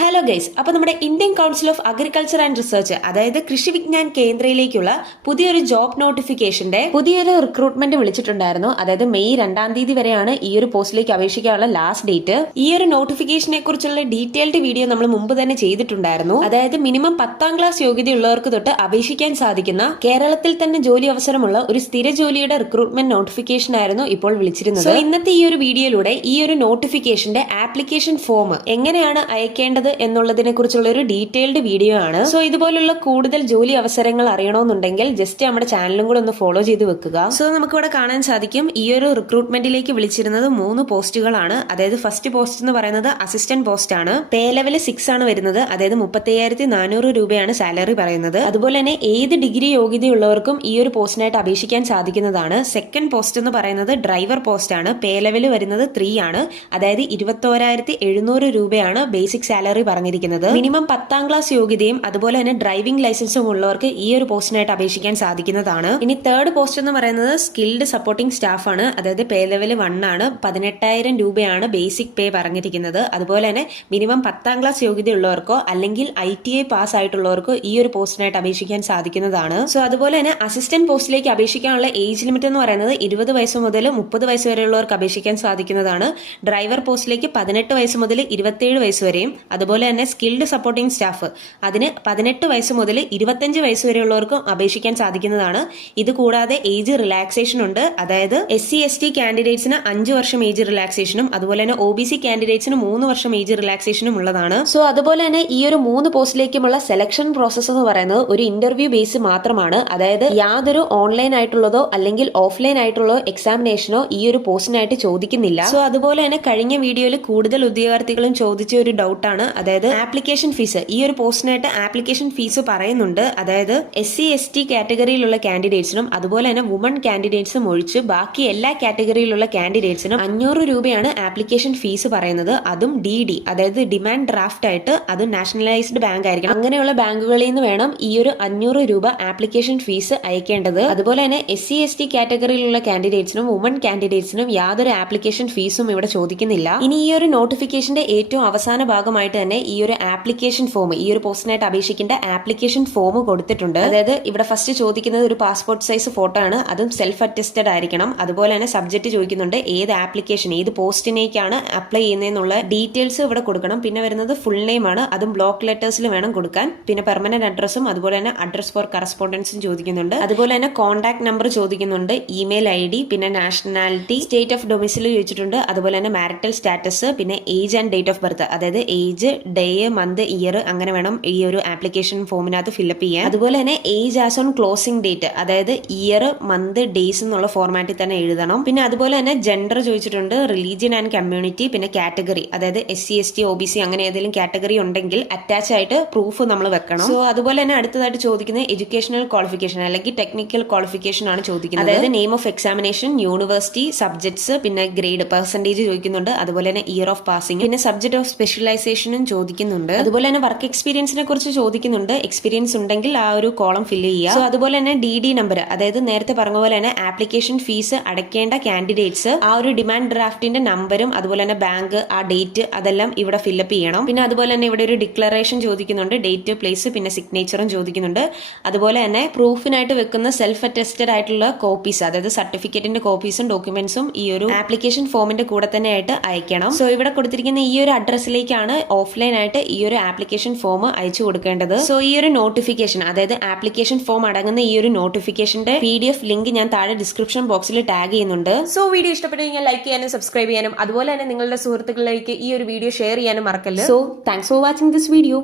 Hello guys, അപ്പോൾ നമ്മുടെ Indian council of agriculture and research അതായത് കൃഷി വിജ്ഞാൻ കേന്ദ്രയിലേക്കുള്ള പുതിയൊരു ജോബ് നോട്ടിഫിക്കേഷന്റെ പുതിയൊരു റിക്രൂട്ട്മെന്റ് വിളിച്ചിട്ടുണ്ടായിരുന്നു. അതായത് മെയ് 2-ാം തീയതി വരെയാണ് ഈ ഒരു പോസ്റ്റിലേക്ക് അപേക്ഷിക്കാനുള്ള ലാസ്റ്റ് ഡേറ്റ്. ഈ ഒരു നോട്ടിഫിക്കേഷനെ കുറിച്ചുള്ള ഡീറ്റെയിൽഡ് വീഡിയോ നമ്മൾ മുമ്പ് തന്നെ ചെയ്തിട്ടുണ്ടായിരുന്നു. അതായത് മിനിമം 10ാം ക്ലാസ് യോഗ്യതയുള്ളവർക്ക് തൊട്ട് അപേക്ഷിക്കാൻ സാധിക്കുന്ന കേരളത്തിൽ തന്നെ ജോലി അവസരമുള്ള ഒരു സ്ഥിര ജോലിയുടെ റിക്രൂട്ട്മെന്റ് നോട്ടിഫിക്കേഷൻ ആയിരുന്നു ഇപ്പോൾ വിളിച്ചിരുന്നത്. സോ ഇന്നത്തെ ഈ ഒരു വീഡിയോയിലൂടെ ഈ ഒരു നോട്ടിഫിക്കേഷന്റെ ആപ്ലിക്കേഷൻ ഫോം എങ്ങനെയാണ് അയക്കേണ്ടത് എന്നുള്ളതിനെ കുറിച്ചുള്ള ഒരു ഡീറ്റെയിൽഡ് വീഡിയോ ആണ്. സോ ഇതുപോലുള്ള കൂടുതൽ ജോലി അവസരങ്ങൾ അറിയണമെന്നുണ്ടെങ്കിൽ ജസ്റ്റ് നമ്മുടെ ചാനലും കൂടെ ഒന്ന് ഫോളോ ചെയ്ത് വെക്കുക. സോ നമുക്കിവിടെ കാണാൻ സാധിക്കും ഈ ഒരു റിക്രൂട്ട്മെന്റിലേക്ക് വിളിച്ചിരുന്നത് 3 പോസ്റ്റുകളാണ്. അതായത് ഫസ്റ്റ് പോസ്റ്റ് എന്ന് പറയുന്നത് അസിസ്റ്റന്റ് പോസ്റ്റ് ആണ്. പേ ലെവൽ 6 ആണ് വരുന്നത്. അതായത് 35,400 രൂപയാണ് സാലറി പറയുന്നത്. അതുപോലെ തന്നെ ഏത് ഡിഗ്രി യോഗ്യതയുള്ളവർക്കും ഈ ഒരു പോസ്റ്റിനായിട്ട് അപേക്ഷിക്കാൻ സാധിക്കുന്നതാണ്. സെക്കൻഡ് പോസ്റ്റ് എന്ന് പറയുന്നത് ഡ്രൈവർ പോസ്റ്റ് ആണ്. പേ ലെവൽ വരുന്നത് 3 ആണ്. അതായത് 21,700 രൂപയാണ് ബേസിക് സാലറി പറഞ്ഞിരിക്കുന്നത്. മിനിമം 10ാം ക്ലാസ് യോഗ്യതയും അതുപോലെ തന്നെ ഡ്രൈവിംഗ് ലൈസൻസും ഉള്ളവർക്ക് ഈ ഒരു പോസ്റ്റിനായിട്ട് അപേക്ഷിക്കാൻ സാധിക്കുന്നതാണ്. ഇനി തേർഡ് പോസ്റ്റ് എന്ന് പറയുന്നത് സ്കിൽഡ് സപ്പോർട്ടിംഗ് സ്റ്റാഫ് ആണ്. അതായത് പേ ലെവൽ 1 ആണ്. 18,000 രൂപയാണ് ബേസിക് പേ പറഞ്ഞിരിക്കുന്നത്. അതുപോലെ തന്നെ മിനിമം 10ാം ക്ലാസ് യോഗ്യതയുള്ളവർക്കോ അല്ലെങ്കിൽ ITI പാസ് ആയിട്ടുള്ളവർക്കോ ഈ ഒരു പോസ്റ്റിനായിട്ട് അപേക്ഷിക്കാൻ സാധിക്കുന്നതാണ്. സോ അതുപോലെ തന്നെ അസിസ്റ്റന്റ് പോസ്റ്റിലേക്ക് അപേക്ഷിക്കാനുള്ള ഏജ് ലിമിറ്റ് എന്ന് പറയുന്നത് 20 വയസ്സ് മുതൽ 30 വയസ്സ് വരെയുള്ളവർക്ക് അപേക്ഷിക്കാൻ സാധിക്കുന്നതാണ്. ഡ്രൈവർ പോസ്റ്റിലേക്ക് 18 വയസ്സ് മുതൽ 27 വയസ്സ് വരെയും അതുപോലെ തന്നെ സ്കിൽഡ് സപ്പോർട്ടിംഗ് സ്റ്റാഫ് അതിന് 18 വയസ്സ് മുതൽ 25 വയസ്സ് വരെയുള്ളവർക്കും അപേക്ഷിക്കാൻ സാധിക്കുന്നതാണ്. ഇത് കൂടാതെ ഏജ് റിലാക്സേഷൻ ഉണ്ട്. അതായത് SC/ST കാൻഡിഡേറ്റ്സിന് 5 വർഷം ഏജ് റിലാക്സേഷനും അതുപോലെ തന്നെ OBC കാൻഡിഡേറ്റ്സിന് 3 വർഷം ഏജ് റിലാക്സേഷനും ഉള്ളതാണ്. സോ അതുപോലെ തന്നെ ഈ ഒരു 3 പോസ്റ്റിലേക്കുമുള്ള സെലക്ഷൻ പ്രോസസ് എന്ന് പറയുന്നത് ഒരു ഇന്റർവ്യൂ ബേസ് മാത്രമാണ്. അതായത് യാതൊരു ഓൺലൈൻ ആയിട്ടുള്ളതോ അല്ലെങ്കിൽ ഓഫ്ലൈൻ ആയിട്ടുള്ളതോ എക്സാമിനേഷനോ ഈ ഒരു പോസ്റ്റിനായിട്ട് ചോദിക്കുന്നില്ല. സോ അതുപോലെ തന്നെ കഴിഞ്ഞ വീഡിയോയിൽ കൂടുതൽ ഉദ്യോഗാർത്ഥികളും ചോദിച്ച ഒരു ഡൗട്ടാണ്. അതായത് ആപ്ലിക്കേഷൻ ഫീസ്. ഈ ഒരു പോസ്റ്റിനായിട്ട് ആപ്ലിക്കേഷൻ ഫീസ് പറയുന്നുണ്ട്. അതായത് SC/ST കാറ്റഗറിയിലുള്ള കാൻഡിഡേറ്റ്സിനും അതുപോലെ തന്നെ വുമൺ കാൻഡിഡേറ്റ്സും ഒഴിച്ച് ബാക്കി എല്ലാ കാറ്റഗറിയിലുള്ള കാൻഡിഡേറ്റ്സിനും 500 രൂപയാണ് ആപ്ലിക്കേഷൻ ഫീസ് പറയുന്നത്. അതും DD അതായത് ഡിമാൻഡ് ഡ്രാഫ്റ്റ് ആയിട്ട് അത് നാഷണലൈസ്ഡ് ബാങ്ക് ആയിരിക്കണം. അങ്ങനെയുള്ള ബാങ്കുകളിൽ നിന്ന് വേണം ഈ ഒരു 500 രൂപ ആപ്ലിക്കേഷൻ ഫീസ് അയക്കേണ്ടത്. അതുപോലെ തന്നെ SC/ST കാറ്റഗറിയിലുള്ള കാൻഡിഡേറ്റ്സിനും വുമൺ കാൻഡിഡേറ്റ്സിനും യാതൊരു ആപ്ലിക്കേഷൻ ഫീസും ഇവിടെ ചോദിക്കുന്നില്ല. ഇനി ഈ ഒരു നോട്ടിഫിക്കേഷന്റെ ഏറ്റവും അവസാന ഭാഗമായിട്ട് തന്നെ ഈ ഒരു ആപ്ലിക്കേഷൻ ഫോം ഈ ഒരു പോസ്റ്റിനായിട്ട് അപേക്ഷിക്കേണ്ട ആപ്ലിക്കേഷൻ ഫോം കൊടുത്തിട്ടുണ്ട്. അതായത് ഇവിടെ ഫസ്റ്റ് ചോദിക്കുന്നത് ഒരു പാസ്പോർട്ട് സൈസ് ഫോട്ടോ ആണ്. അതും സെൽഫ് അറ്റസ്റ്റഡ് ആയിരിക്കണം. അതുപോലെ തന്നെ സബ്ജക്ട് ചോദിക്കുന്നുണ്ട് ഏത് ആപ്ലിക്കേഷൻ ഏത് പോസ്റ്റിനേക്കാണ് അപ്ലൈ ചെയ്യുന്നതെന്നുള്ള ഡീറ്റെയിൽസ് ഇവിടെ കൊടുക്കണം. പിന്നെ വരുന്നത് ഫുൾ നെയിം ആണ്. അതും ബ്ലോക്ക് ലെറ്റേഴ്സിൽ വേണം കൊടുക്കാൻ. പിന്നെ പെർമനന്റ് അഡ്രസ്സും അതുപോലെ തന്നെ അഡ്രസ് ഫോർ കറസ്പോണ്ടൻസും ചോദിക്കുന്നുണ്ട്. അതുപോലെ തന്നെ കോൺടാക്ട് നമ്പർ ചോദിക്കുന്നുണ്ട്, ഇമെയിൽ ID, പിന്നെ നാഷണാലിറ്റി, സ്റ്റേറ്റ് ഓഫ് ഡൊമിസിൽ ചോദിച്ചിട്ടുണ്ട്. അതുപോലെ തന്നെ മാരിറ്റൽ സ്റ്റാറ്റസ്, പിന്നെ age and date of birth അതായത് ഏജ്, ഡേ, മന്ത്, ഇയർ അങ്ങനെ വേണം ഈ ഒരു ആപ്ലിക്കേഷൻ ഫോമിനകത്ത് ഫില്ലപ്പ് ചെയ്യാൻ. അതുപോലെ തന്നെ age as on closing date അതായത് ഇയർ, മന്ത്, ഡേയ്സ് എന്നുള്ള ഫോർമാറ്റിൽ തന്നെ എഴുതണം. പിന്നെ അതുപോലെ തന്നെ ജെൻഡർ ചോദിച്ചിട്ടുണ്ട്, റിലീജിയൻ ആൻഡ് കമ്മ്യൂണിറ്റി, പിന്നെ കാറ്റഗറി അതായത് SC/ST OBC അങ്ങനെ ഏതെങ്കിലും കാറ്റഗറി ഉണ്ടെങ്കിൽ അറ്റാച്ച് ആയിട്ട് പ്രൂഫ് നമ്മൾ വെക്കണം. സോ അതുപോലെ തന്നെ അടുത്തതായിട്ട് ചോദിക്കുന്നത് എഡ്യൂക്കേഷണൽ ക്വാളിഫിക്കേഷൻ അല്ലെങ്കിൽ ടെക്നിക്കൽ ക്വാളിഫിക്കേഷൻ ആണ് ചോദിക്കുന്നത്. അതായത് name of examination, university, subjects, പിന്നെ ഗ്രേഡ്, പെർസെന്റേജ് ചോദിക്കുന്നുണ്ട്. അതുപോലെ തന്നെ ഇയർ ഓഫ് പാസിംഗ്, പിന്നെ സബ്ജക്ട് ഓഫ് സ്പെഷ്യലൈസേഷനും ചോദിക്കുന്നുണ്ട്. അതുപോലെ തന്നെ വർക്ക് എക്സ്പീരിയൻസിനെ കുറിച്ച് ചോദിക്കുന്നുണ്ട്. എക്സ്പീരിയൻസ് ഉണ്ടെങ്കിൽ ആ ഒരു കോളം ഫില്ല് ചെയ്യുക. സോ അതുപോലെ തന്നെ DD നമ്പർ അതായത് നേരത്തെ പറഞ്ഞ പോലെ തന്നെ ആപ്ലിക്കേഷൻ ഫീസ് അടയ്ക്കേണ്ട കാൻഡിഡേറ്റ്സ് ആ ഒരു ഡിമാൻഡ് ഡ്രാഫ്റ്റിന്റെ നമ്പറും അതുപോലെ തന്നെ ബാങ്ക്, ആ ഡേറ്റ് അതെല്ലാം ഇവിടെ ഫില്ലപ്പ് ചെയ്യണം. പിന്നെ അതുപോലെ തന്നെ ഇവിടെ ഒരു ഡിക്ലറേഷൻ ചോദിക്കുന്നുണ്ട്, ഡേറ്റ്, പ്ലേസ്, പിന്നെ സിഗ്നേച്ചറും ചോദിക്കുന്നുണ്ട്. അതുപോലെ തന്നെ പ്രൂഫിനായിട്ട് വെക്കുന്ന സെൽഫ് അറ്റസ്റ്റഡ് ആയിട്ടുള്ള കോപ്പീസ് അതായത് സർട്ടിഫിക്കറ്റിന്റെ കോപ്പീസും ഡോക്യുമെന്റ്സും ഈ ഒരു ആപ്ലിക്കേഷൻ ഫോമിന്റെ കൂടെ തന്നെ ആയിട്ട് അയക്കണം. സോ ഇവിടെ കൊടുത്തിരിക്കുന്ന ഈ ഒരു അഡ്രസ്സിലേക്കാണ് ഓഫ്ലൈൻ ആയിട്ട് ഈ ഒരു ആപ്ലിക്കേഷൻ ഫോം അയച്ചു കൊടുക്കേണ്ടത്. സോ ഈ ഒരു നോട്ടിഫിക്കേഷൻ അതായത് ആപ്ലിക്കേഷൻ ഫോം അടങ്ങുന്ന ഈ ഒരു നോട്ടിഫിക്കേഷന്റെ PDF ലിങ്ക് ഞാൻ താഴെ ഡിസ്ക്രിപ്ഷൻ ബോക്സിൽ ടാഗ് ചെയ്യുന്നുണ്ട്. സോ വീഡിയോ ഇഷ്ടപ്പെട്ടെങ്കിൽ ലൈക്ക് ചെയ്യാനും സബ്സ്ക്രൈബ് ചെയ്യാനും അതുപോലെ തന്നെ നിങ്ങളുടെ സുഹൃത്തുക്കളിലേക്ക് ഈ ഒരു വീഡിയോ ഷെയർ ചെയ്യാനും മറക്കല്ല. So thanks for watching this video.